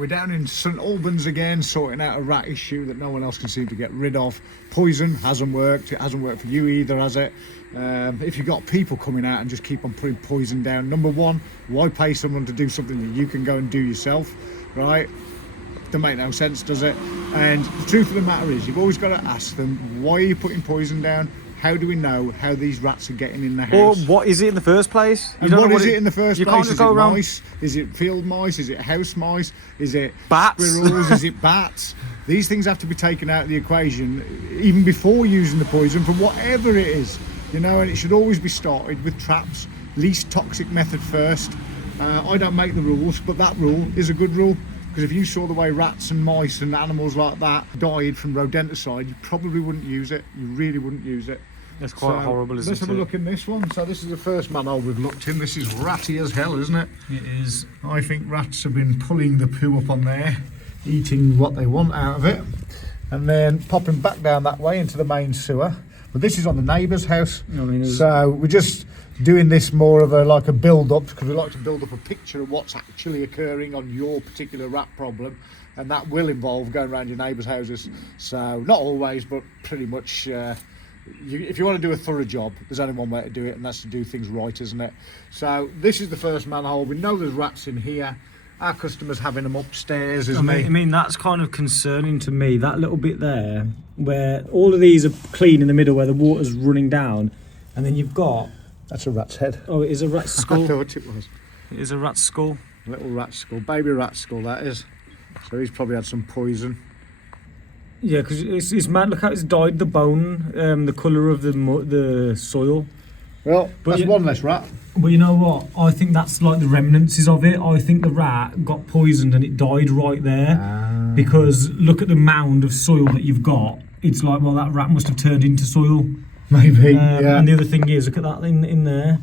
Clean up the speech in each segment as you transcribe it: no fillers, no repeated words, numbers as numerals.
We're down in St Albans again, sorting out a rat issue that no one else can seem to get rid of. Poison hasn't worked. It hasn't worked for you either, has it? If you've got people coming out and just keep on putting poison down, number one, why pay someone to do something that you can go and do yourself, right? Doesn't make no sense, does it? And the truth of the matter is, you've always got to ask them, why are you putting poison down? How do we know how these rats are getting in the house? Or what is it in the first place? And what is it in the first place? You can't just go around. Mice? Is it field mice? Is it house mice? Is it bats? Squirrels? Is it bats? These things have to be taken out of the equation even before using the poison for whatever it is, you know. And it should always be started with traps, least toxic method first. I don't make the rules, but that rule is a good rule. Because if you saw the way rats and mice and animals like that died from rodenticide, you probably wouldn't use it. You really wouldn't use it. It's quite horrible, isn't it? Let's have a look in this one. So this is the first manhole we've looked in. This is ratty as hell, isn't it? It is. I think rats have been pulling the poo up on there, eating what they want out of it, and then popping back down that way into the main sewer. But this is on the neighbour's house. So we're just doing this more of a build-up, because we like to build up a picture of what's actually occurring on your particular rat problem, and that will involve going around your neighbours' houses. So not always, but pretty much. If you want to do a thorough job, there's only one way to do it, and that's to do things right, isn't it? So this is the first manhole. We know there's rats in here. Our customer's having them upstairs, isn't he? I mean, that's kind of concerning to me, that little bit there, where all of these are clean in the middle, where the water's running down, and then you've got... That's a rat's head. Oh, it is a rat's skull? I thought it was. It is a rat's skull. Little rat skull, baby rat skull, that is. So he's probably had some poison. Yeah, because it's mad. Look how it's dyed the bone, the colour of the soil. Well, but that's one less rat. But you know what? I think that's like the remnants of it. I think the rat got poisoned and it died right there. Because look at the mound of soil that you've got. It's like, well, that rat must have turned into soil. Maybe, yeah. And the other thing is, look at that in there.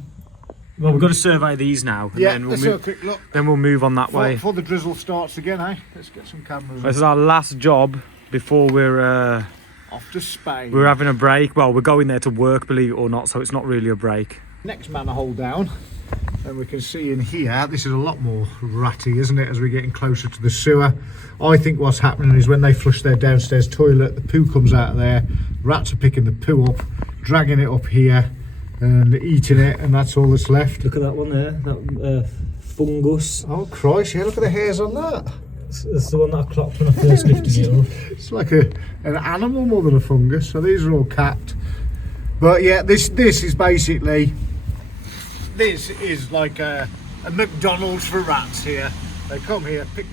Well, we've got to survey these now. And yeah, then let's have a quick look. Then we'll move on that way. Before the drizzle starts again, eh? Let's get some cameras. This is our last job before we're... off to Spain. We're having a break. Well, we're going there to work, believe it or not, so it's not really a break. Next manhole down, and we can see in here, this is a lot more ratty, isn't it, as we're getting closer to the sewer. I think what's happening is when they flush their downstairs toilet, the poo comes out of there, rats are picking the poo up, dragging it up here, and eating it, and that's all that's left. Look at that one there, that fungus. Oh Christ, yeah, look at the hairs on that. That's the one that I clocked when I first lifted it up. It's like an animal more than a fungus, so these are all capped. But yeah, this is basically, this is like a McDonald's for rats here. They come here, pick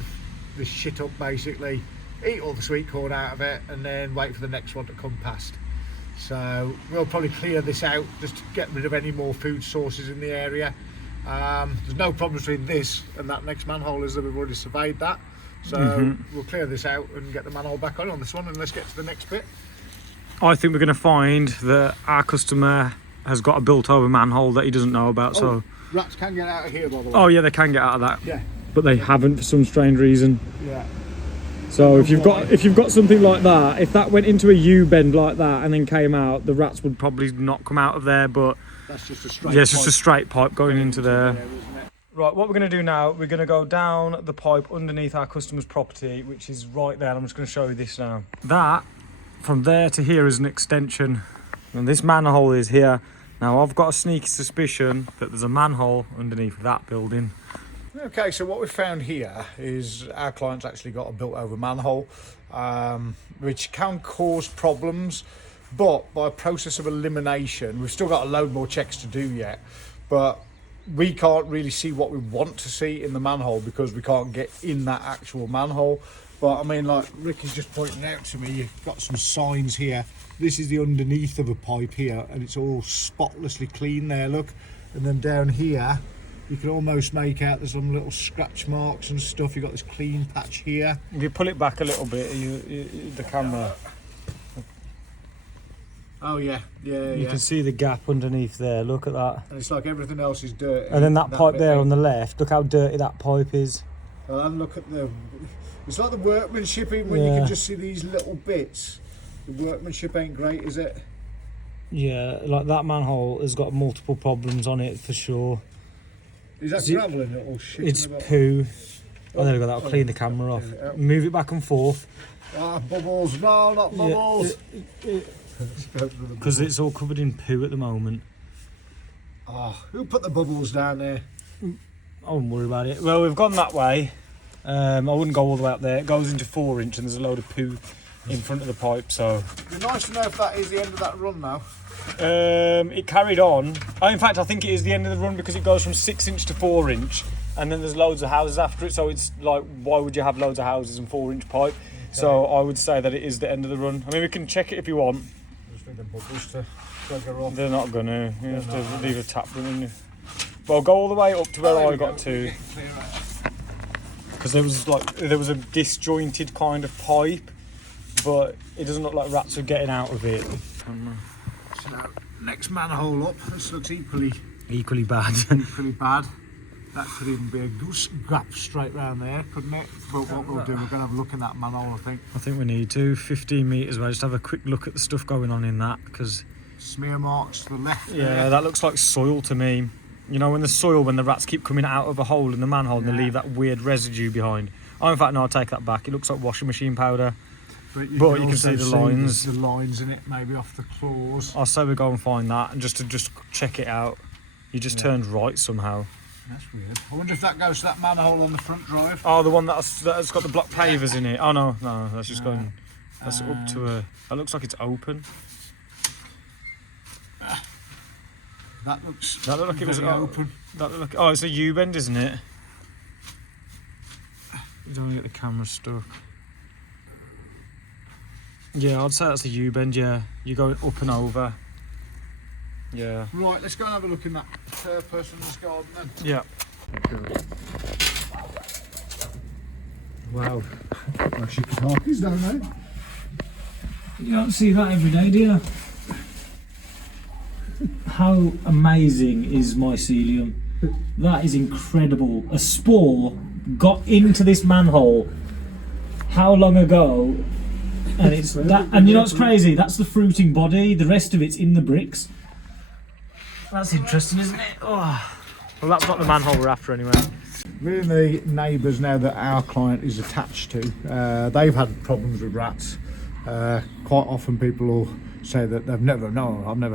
this shit up basically, eat all the sweet corn out of it, and then wait for the next one to come past. So we'll probably clear this out just to get rid of any more food sources in the area. There's no problem between this and that next manhole, is that we've already surveyed that. So we'll clear this out and get the manhole back on this one, and let's get to the next bit. I think we're going to find that our customer has got a built-over manhole that he doesn't know about. So rats can get out of here, by the way. Oh yeah, they can get out of that. Yeah, but they haven't for some strange reason. Yeah. So if you've got something like that, if that went into a U-bend like that and then came out, the rats would probably not come out of there. But that's just a straight. Yeah, it's just a straight pipe going into there. Right, what we're going to do now, we're going to go down the pipe underneath our customer's property, which is right there. I'm just going to show you this now. That, from there to here, is an extension. And this manhole is here. Now, I've got a sneaky suspicion that there's a manhole underneath that building. Okay, so what we found here is our client's actually got a built-over manhole, which can cause problems, but by a process of elimination, we've still got a load more checks to do yet, but we can't really see what we want to see in the manhole because we can't get in that actual manhole. But I mean, like Ricky's just pointing out to me, you've got some signs here. This is the underneath of a pipe here, and it's all spotlessly clean there, look. And then down here, you can almost make out there's some little scratch marks and stuff. You've got this clean patch here. If you pull it back a little bit, the camera. Oh yeah, you can see the gap underneath there. Look at that. And it's like everything else is dirty. And then that pipe there on the left. Look how dirty that pipe is. And look at it's like the workmanship. Even when you can just see these little bits, the workmanship ain't great, is it? Yeah, like that manhole has got multiple problems on it for sure. Is that gravel in it or shit? It's poo. Oh, there we go, that'll clean the camera off. Move it back and forth. Ah, bubbles, no, not bubbles. Because it's all covered in poo at the moment. Oh, who put the bubbles down there? I wouldn't worry about it. Well, we've gone that way. I wouldn't go all the way up there. It goes into 4 inch and there's a load of poo in front of the pipe, so... It'd be nice to know if that is the end of that run now. It carried on. Oh, in fact, I think it is the end of the run because it goes from 6 inch to 4 inch and then there's loads of houses after it, so it's like, why would you have loads of houses and 4 inch pipe? Okay. So I would say that it is the end of the run. I mean, we can check it if you want. Just need the bubbles to trigger off. They're not gonna. You have to leave a tap running. Well, go all the way up to where I got to. Because there was a disjointed kind of pipe, but it doesn't look like rats are getting out of it. So next manhole up. This looks equally bad. Equally bad. That could even be a goose gap straight round there, couldn't it? But what we'll do, we're going to have a look in that manhole, I think. I think we need to 15 metres away. Just have a quick look at the stuff going on in that, because smear marks to the left. Yeah, there. that looks like soil to me. You know, when the soil, when the rats keep coming out of a hole in the manhole and they leave that weird residue behind. Oh, in fact, no, I'll take that back. It looks like washing machine powder. But you can see the lines. The lines in it, maybe off the claws. I'll say we go and find that, and just check it out. You just turned right somehow. That's weird. I wonder if that goes to that manhole on the front drive. Oh, the one that's got the block pavers in it. Oh no, that's just going. That's up to a. That looks like it's open. That looks. That looked like it was open. That looked like, oh, it's a U-bend, isn't it? You don't want to get the camera stuck. Yeah, I'd say that's a U-bend. Yeah, you're going up and over. Yeah. Right, let's go and have a look in that person's garden then. Yeah. Wow. Actually, khakis, don't they? You don't see that every day, do you? How amazing is mycelium? That is incredible. A spore got into this manhole how long ago? And it's that, and you know what's crazy? That's the fruiting body. The rest of it's in the bricks. That's interesting, isn't it? Oh. Well, that's not the manhole we're after anyway. We're in the neighbours now that our client is attached to. They've had problems with rats. Quite often people will say that I've never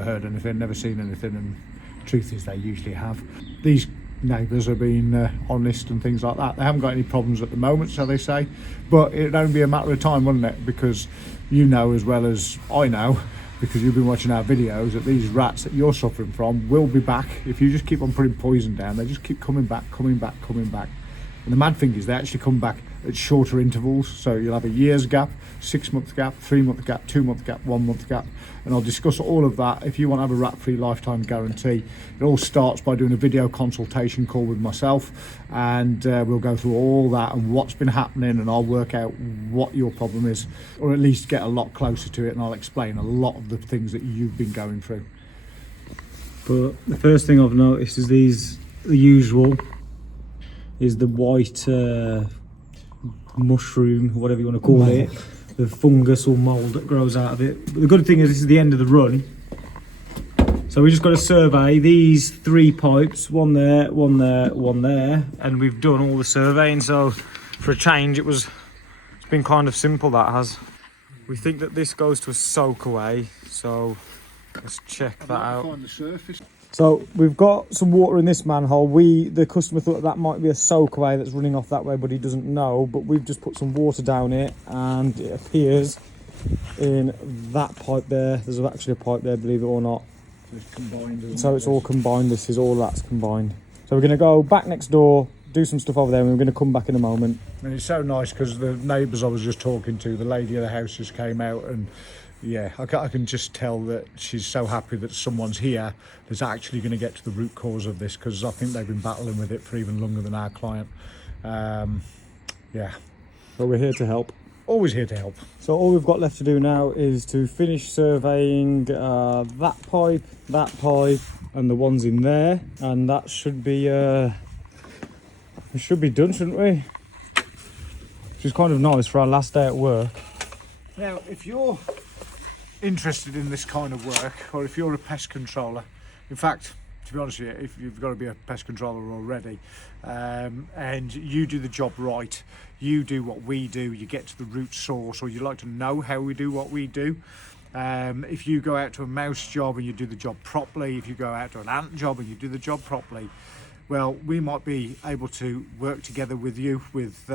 heard anything, never seen anything, and the truth is they usually have. These neighbours are being honest and things like that. They haven't got any problems at the moment, so they say, but it'd only be a matter of time, wouldn't it? Because you know as well as I know, because you've been watching our videos, that these rats that you're suffering from will be back. If you just keep on putting poison down, they just keep coming back. And the mad thing is they actually come back at shorter intervals, so you'll have a year's gap, 6 month gap, 3 month gap, 2 month gap, 1 month gap, and I'll discuss all of that if you want to have a rat-free lifetime guarantee. It all starts by doing a video consultation call with myself, and we'll go through all that and what's been happening, and I'll work out what your problem is, or at least get a lot closer to it, and I'll explain a lot of the things that you've been going through. But the first thing I've noticed is the usual is the white mushroom, whatever you want to call it, the fungus or mould that grows out of it. But the good thing is this is the end of the run, so we just got to survey these 3 pipes, one there, and we've done all the surveying. So for a change, it's been kind of simple. That has. We think that this goes to a soak away, so let's check that out. Find the surface. So we've got some water in this manhole. The customer thought that might be a soak away that's running off that way, but he doesn't know. But we've just put some water down it, and it appears in that pipe there. There's actually a pipe there, believe it or not. So it's combined. So it's all combined. This is all that's combined. So we're going to go back next door, do some stuff over there, and we're going to come back in a moment. And it's so nice because the neighbours I was just talking to, the lady of the house just came out, and yeah, I can just tell that she's so happy that someone's here that's actually going to get to the root cause of this, because I think they've been battling with it for even longer than our client. Yeah. But we're here to help. Always here to help. So all we've got left to do now is to finish surveying that pipe, and the ones in there, and that should be it should be done, shouldn't we? Which is kind of nice for our last day at work. Now, if you're interested in this kind of work, or if you're a pest controller, in fact, to be honest with you, if you've got to be a pest controller already, and you do the job right, you do what we do, you get to the root source, or you like to know how we do what we do. If you go out to a mouse job and you do the job properly, if you go out to an ant job and you do the job properly, well, we might be able to work together with you with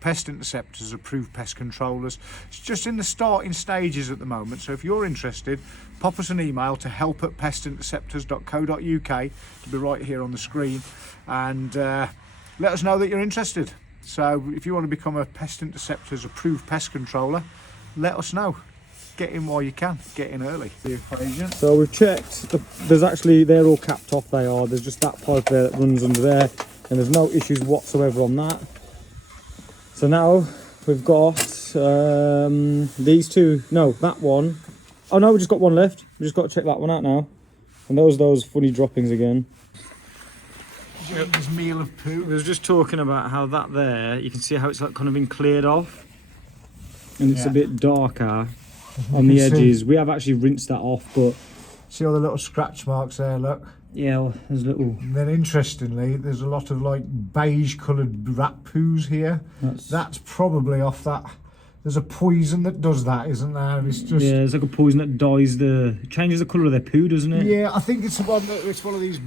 pest interceptors, approved pest controllers. It's just in the starting stages at the moment, so if you're interested, pop us an email to help@pestinterceptors.co.uk. It'll be right here on the screen, and let us know that you're interested. So if you want to become a Pest Interceptors approved pest controller, let us know. Get in while you can, get in early. The equation. So we've checked, there's actually, they're all capped off, they are. There's just that pipe there that runs under there, and there's no issues whatsoever on that. So now we've got these two, no, that one. Oh no, we just got one left. We just got to check that one out now. And those funny droppings again. This meal of poo. We was just talking about how that there, you can see how it's like kind of been cleared off. And it's a bit darker on the edges. We have actually rinsed that off, but see all the little scratch marks there, look. Yeah, well, there's little. And then interestingly, there's a lot of like beige coloured rat poos here. That's probably off that. There's a poison that does that, isn't there? It's just, yeah, it's like a poison that changes the colour of their poo, doesn't it? Yeah, I think it's one of these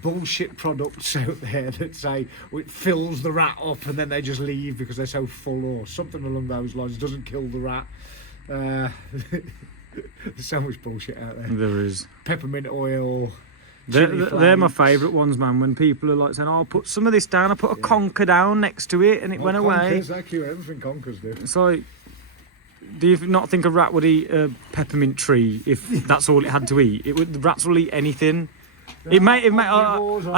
bullshit products out there that say it fills the rat up and then they just leave because they're so full, or something along those lines. It doesn't kill the rat. There's so much bullshit out there. There is. Peppermint oil. They're my favourite ones, man. When people are like saying, "Oh, I'll put some of this down," I put a conker down next to it, and it went away. Exactly, everything conkers do. It's like, do you not think a rat would eat a peppermint tree if that's all it had to eat? The rats will eat anything. I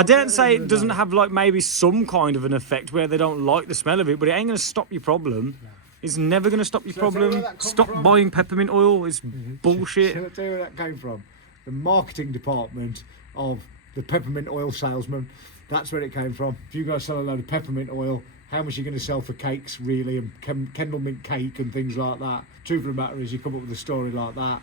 didn't say it doesn't have like maybe some kind of an effect where they don't like the smell of it, but it ain't going to stop your problem. It's never going to stop your problem. Stop buying peppermint oil. It's bullshit. Shall I tell you where that came from? The marketing department of the peppermint oil salesman. That's where it came from. If you guys sell a load of peppermint oil, how much are you going to sell for cakes, really, and Kendall mint cake and things like that? Truth of the matter is, you come up with a story like that,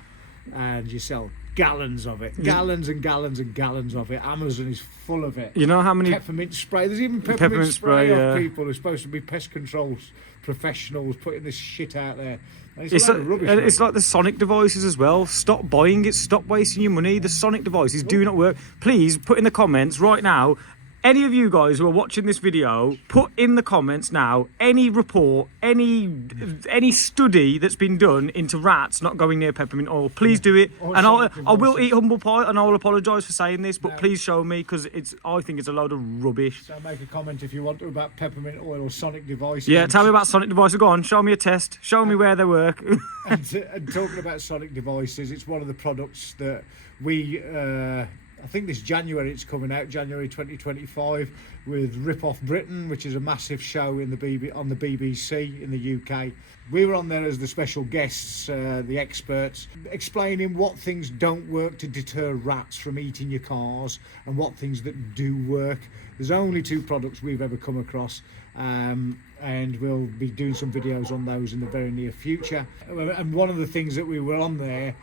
and you sell gallons of it, gallons and gallons and gallons of it. Amazon is full of it. You know how many peppermint spray? There's even peppermint spray of people who are supposed to be pest control professionals putting this shit out there. It's like the sonic devices as well. Stop buying it. Stop wasting your money. The sonic devices do not work. Please put in the comments right now. Any of you guys who are watching this video, put in the comments now any report, any study that's been done into rats not going near peppermint oil. Please do it, and I will eat humble pie, and I will apologise for saying this, but please show me, because I think it's a load of rubbish. So make a comment if you want to about peppermint oil or sonic devices. Yeah, tell me about sonic devices. Go on, show me a test. Show me where they work. and talking about sonic devices, it's one of the products that we. I think this January it's coming out, January 2025, with Rip Off Britain, which is a massive show on the BBC in the UK. We were on there as the special guests, the experts, explaining what things don't work to deter rats from eating your cars and what things that do work. There's only 2 products we've ever come across, and we'll be doing some videos on those in the very near future. And one of the things that we were on there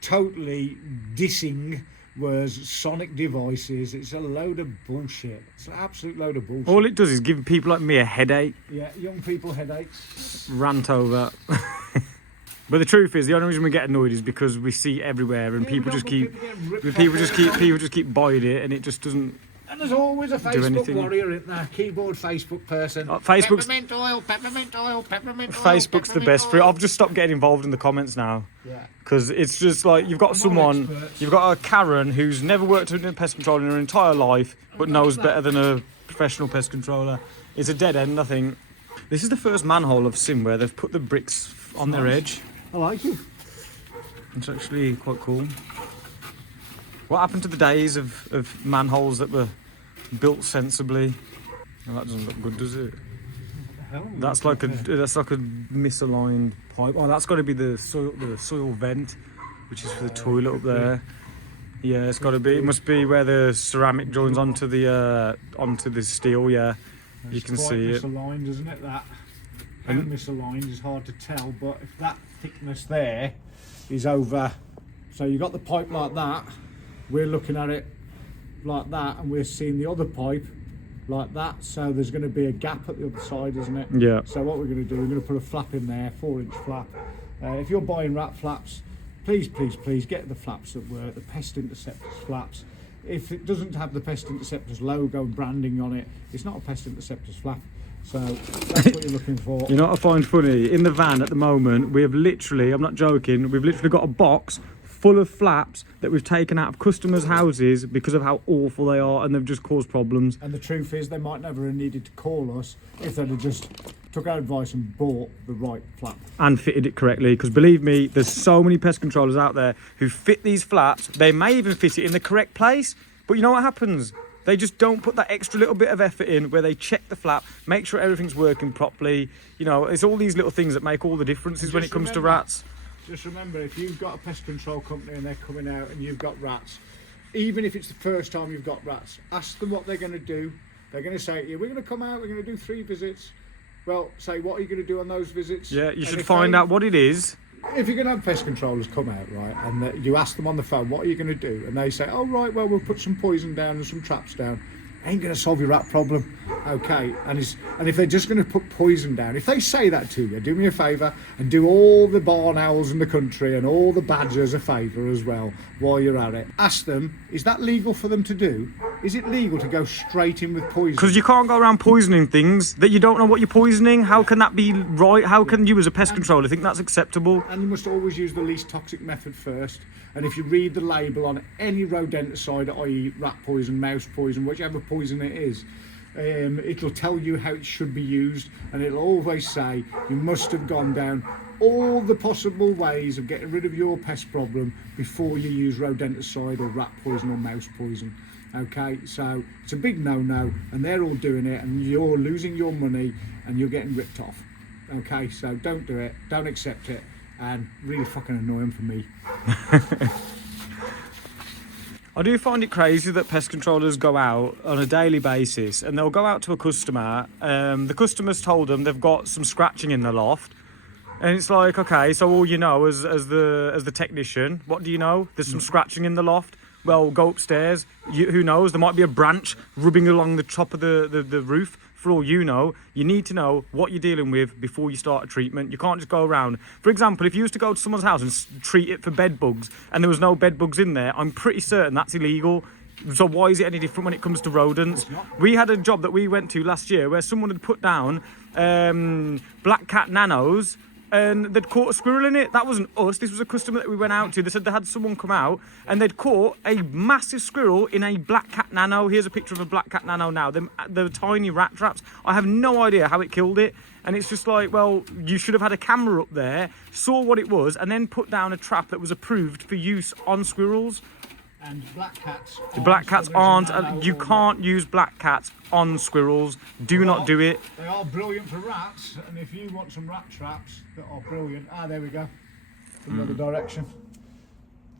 totally dissing was sonic devices. It's a load of bullshit. It's an absolute load of bullshit. All it does is give people like me a headache. Yeah, young people headaches. Rant over. But the truth is, the only reason we get annoyed is because we see it everywhere, and people just keep buying it, and it just doesn't. And there's always a Facebook warrior in there, keyboard Facebook person. Peppermint oil, peppermint oil, peppermint oil. Facebook's the best for it. I've just stopped getting involved in the comments now. Yeah. Because it's just like, you've got you've got a Karen who's never worked in pest control in her entire life, but knows better than a professional pest controller. It's a dead end, I think. This is the first manhole I've seen where they've put the bricks on their edge. I like it. It's actually quite cool. What happened to the days of manholes that were built sensibly? Well, that doesn't look good, does it? That's like a misaligned pipe. Oh, that's got to be the soil vent, which is for the toilet up there. Yeah, it's got to be. It must be where the ceramic joins onto the steel. Yeah, you can see it. Misaligned, isn't it? That how misaligned is hard to tell, but if that thickness there is over, so you got the pipe like that. We're looking at it like that, and we're seeing the other pipe like that, so there's going to be a gap at the other side, isn't it? Yeah. So what we're going to do, we're going to put a flap in there, 4-inch flap. If you're buying rat flaps, please get the flaps that work, the pest interceptors flaps. If it doesn't have the pest interceptors logo and branding on it, it's not a pest interceptors flap. So that's what you're looking for. You know what I find funny? In the van at the moment, we have literally, I'm not joking, we've literally got a box full of flaps that we've taken out of customers' houses because of how awful they are, and they've just caused problems. And the truth is, they might never have needed to call us if they'd have just took our advice and bought the right flap. And fitted it correctly, because believe me, there's so many pest controllers out there who fit these flaps. They may even fit it in the correct place, but you know what happens? They just don't put that extra little bit of effort in where they check the flap, make sure everything's working properly. You know, it's all these little things that make all the differences when it comes to rats. Just remember, if you've got a pest control company and they're coming out and you've got rats, even if it's the first time you've got rats, ask them what they're going to do. They're going to say to you, we're going to come out, we're going to do 3 visits. Well, say, what are you going to do on those visits? Yeah, you should find out what it is. If you're going to have pest controllers come out, right, and you ask them on the phone, what are you going to do? And they say, oh, right, well, we'll put some poison down and some traps down. Ain't going to solve your rat problem, okay? And if they're just going to put poison down, if they say that to you, do me a favour and do all the barn owls in the country and all the badgers a favour as well while you're at it. Ask them, is that legal for them to do? Is it legal to go straight in with poison? Because you can't go around poisoning things that you don't know what you're poisoning. How can that be right? How can you as a pest controller think that's acceptable? And you must always use the least toxic method first. And if you read the label on any rodenticide, i.e. rat poison, mouse poison, whichever poison it is, it'll tell you how it should be used, and it'll always say you must have gone down all the possible ways of getting rid of your pest problem before you use rodenticide or rat poison or mouse poison. Okay, so it's a big no-no, and they're all doing it, and you're losing your money and you're getting ripped off. Okay, so don't do it, don't accept it, and really fucking annoying for me. I do find it crazy that pest controllers go out on a daily basis, and they'll go out to a customer. The customer's told them they've got some scratching in the loft, and it's like, okay, so all you know as the technician, what do you know? There's some scratching in the loft. Well, go upstairs. Who knows? There might be a branch rubbing along the top of the roof. For all you know, you need to know what you're dealing with before you start a treatment. You can't just go around. For example, if you used to go to someone's house and treat it for bed bugs and there was no bed bugs in there, I'm pretty certain that's illegal. So why is it any different when it comes to rodents? We had a job that we went to last year where someone had put down black cat nanos, and they'd caught a squirrel in it. That wasn't us. This was a customer that we went out to. They said they had someone come out and they'd caught a massive squirrel in a black cat nano. Here's a picture of a black cat nano now. The tiny rat traps. I have no idea how it killed it. And it's just like, well, you should have had a camera up there, saw what it was, and then put down a trap that was approved for use on squirrels. And black cats. The black cats aren't. You can't use black cats on squirrels. Do not do it. They are brilliant for rats, and if you want some rat traps that are brilliant, there we go. In the other direction.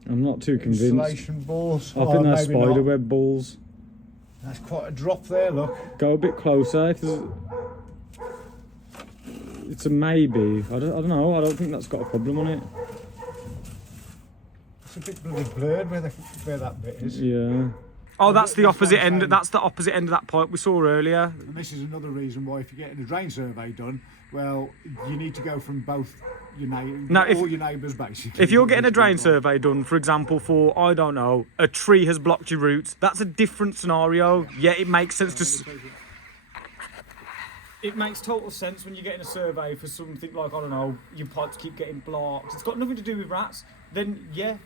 I'm not too convinced. Insulation balls. I think they're spider web balls. That's quite a drop there. Look. Go a bit closer. It's a maybe. I don't know. I don't think that's got a problem on it. It's a bit bloody blurred where that bit is. Yeah. Oh, that's the opposite end. That's the opposite end of that pipe we saw earlier. And this is another reason why, if you're getting a drain survey done, well, you need to go from both your all your neighbours basically. If you're getting a drain survey done, for example, for, I don't know, a tree has blocked your roots, that's a different scenario. Yeah, it makes sense to. It makes total sense when you're getting a survey for something like, I don't know, your pipes keep getting blocked. It's got nothing to do with rats. Then, yeah,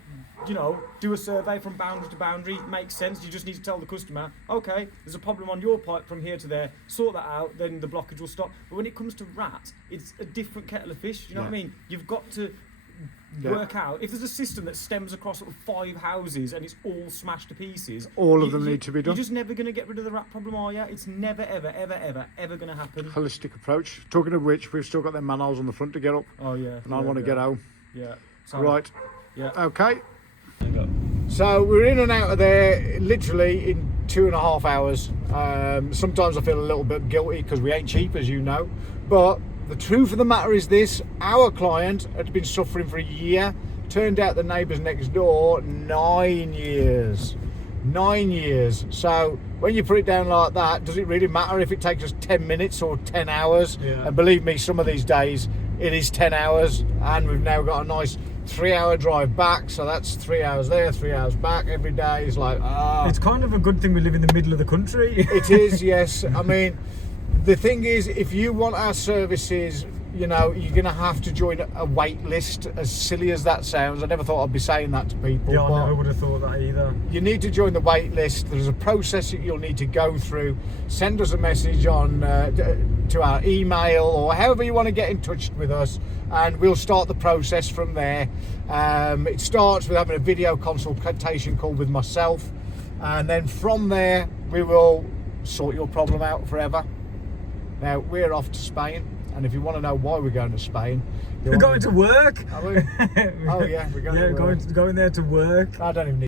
you know, do a survey from boundary to boundary. Makes sense. You just need to tell the customer, okay, there's a problem on your pipe from here to there. Sort that out, then the blockage will stop. But when it comes to rats, it's a different kettle of fish. You know what I mean? You've got to work out. If there's a system that stems across sort of 5 houses and it's all smashed to pieces, all of them need to be done. You're just never going to get rid of the rat problem, are you? It's never, ever, ever, ever, ever going to happen. Holistic approach. Talking of which, we've still got them manholes on the front to get up. Oh yeah. And I want to get home. Yeah. Right. Yeah. Okay. So we're in and out of there literally in 2.5 hours. Sometimes I feel a little bit guilty because we ain't cheap, as you know. But the truth of the matter is this: our client had been suffering for a year. Turned out the neighbours next door 9 years. 9 years. So when you put it down like that, does it really matter if it takes us 10 minutes or 10 hours? Yeah. And believe me, some of these days it is 10 hours, and we've now got a nice 3-hour drive back, so that's 3 hours there, 3 hours back every day. Is like, It's kind of a good thing we live in the middle of the country. it is, yes. I mean, the thing is, if you want our services, you know, you're going to have to join a wait list. As silly as that sounds, I never thought I'd be saying that to people. Yeah, I but never would have thought that either. you need to join the wait list. There's a process that you'll need to go through. Send us a message on to our email, or however you want to get in touch with us, and we'll start the process from there. It starts with having a video consultation call with myself, and then from there we will sort your problem out forever. Now, we're off to Spain, and if you want to know why we're going to Spain, We're going to work. Are we? Oh yeah, we're going to work. Going there to work. I don't even need